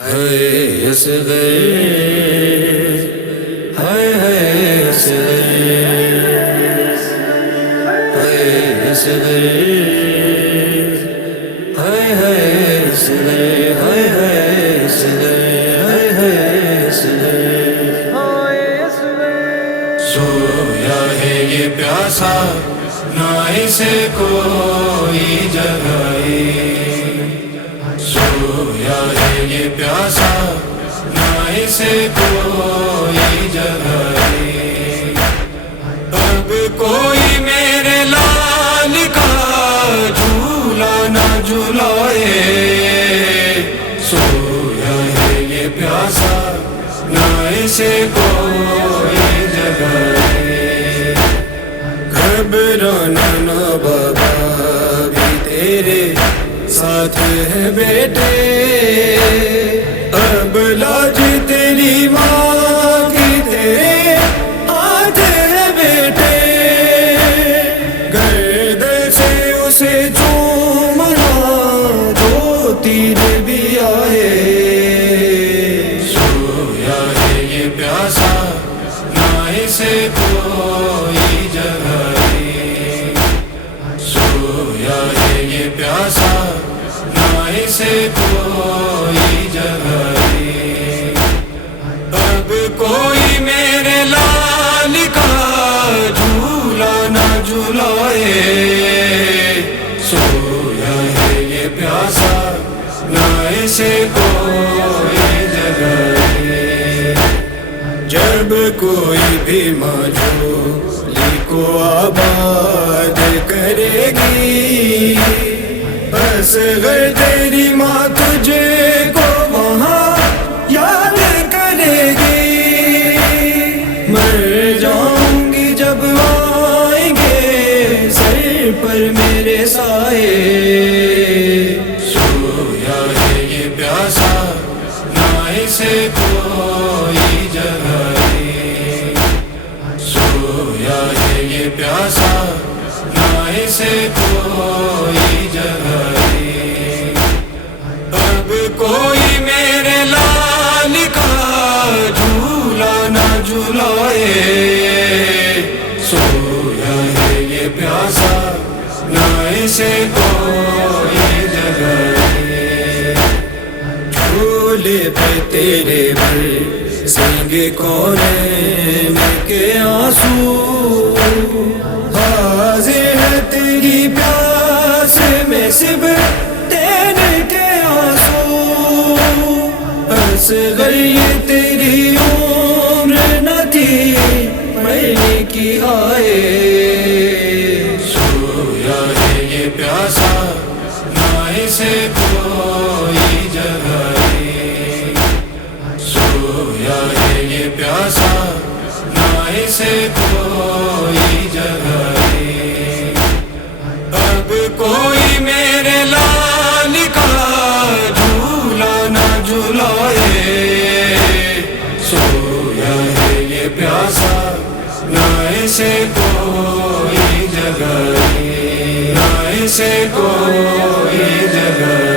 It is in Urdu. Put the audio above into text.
ہے اصغر، ہے اصغر، ہے اصغر، ہے اصغر، ہے اصغر، ہے اصغر۔ سویا ہے یہ پیاسا نہ اسے کوئی جگائے، سویا ہے یہ پیاسا نہ اسے کوئی جگائے، اب کوئی میرے لال کا جھولا نہ جھلائے، سویا ہے یہ پیاسا نہ اسے کوئی جگائے، گھبرانا نہ بابا بھی تیرے ساتھ ہے بیٹے، اب لاج تیری ماں کی تیرے ہاتھ ہے بیٹے، گردن سے اسے چومنا جو تیر بھی آئے، سویا ہے یہ پیاسا نہ اسے کوئی جگائے، سویا ہے یہ پیاسا نہ اسے کوئی جگائے، اب کوئی میرے لال کا جھولا نہ جھلائے، سویا ہے یہ پیاسا نہ اسے کوئی جگائے، جب کوئی بھی مجھولی کو آباد کرے گی، اصغر تیری ماں تجھے کو وہاں یاد کرے گی، مر جاؤں گی جب آئیں گے سر پر میرے سائے، سویا ہے یہ پیاسا نہ اسے کوئی جگائے، سویا ہے یہ پیاسا نہ اسے کوئی جگائے، اب کوئی میرے لال کا جھولا نہ جھلائے، سویا ہے یہ پیاسا نہ اسے کوئی جگائے، جھولے پہ تیرے بھر سنگ کونین کے آنسو، حاضر ہے تیری پیاس میں صرف تیرے کے آنسو، اصغر یہ تیری عمر نہ تھی مرنے کی آئے، سویا ہے یہ پیاسا نہ اسے کوئی جگائے، سویا ہے یہ پیاسا نہ اسے کوئی جگائے، اب کوئی میرے لال کا جھولا نہ جھلائے، سویا ہے یہ پیاسا نہ اسے کوئی جگائے، نہ اسے کوئی جگائے۔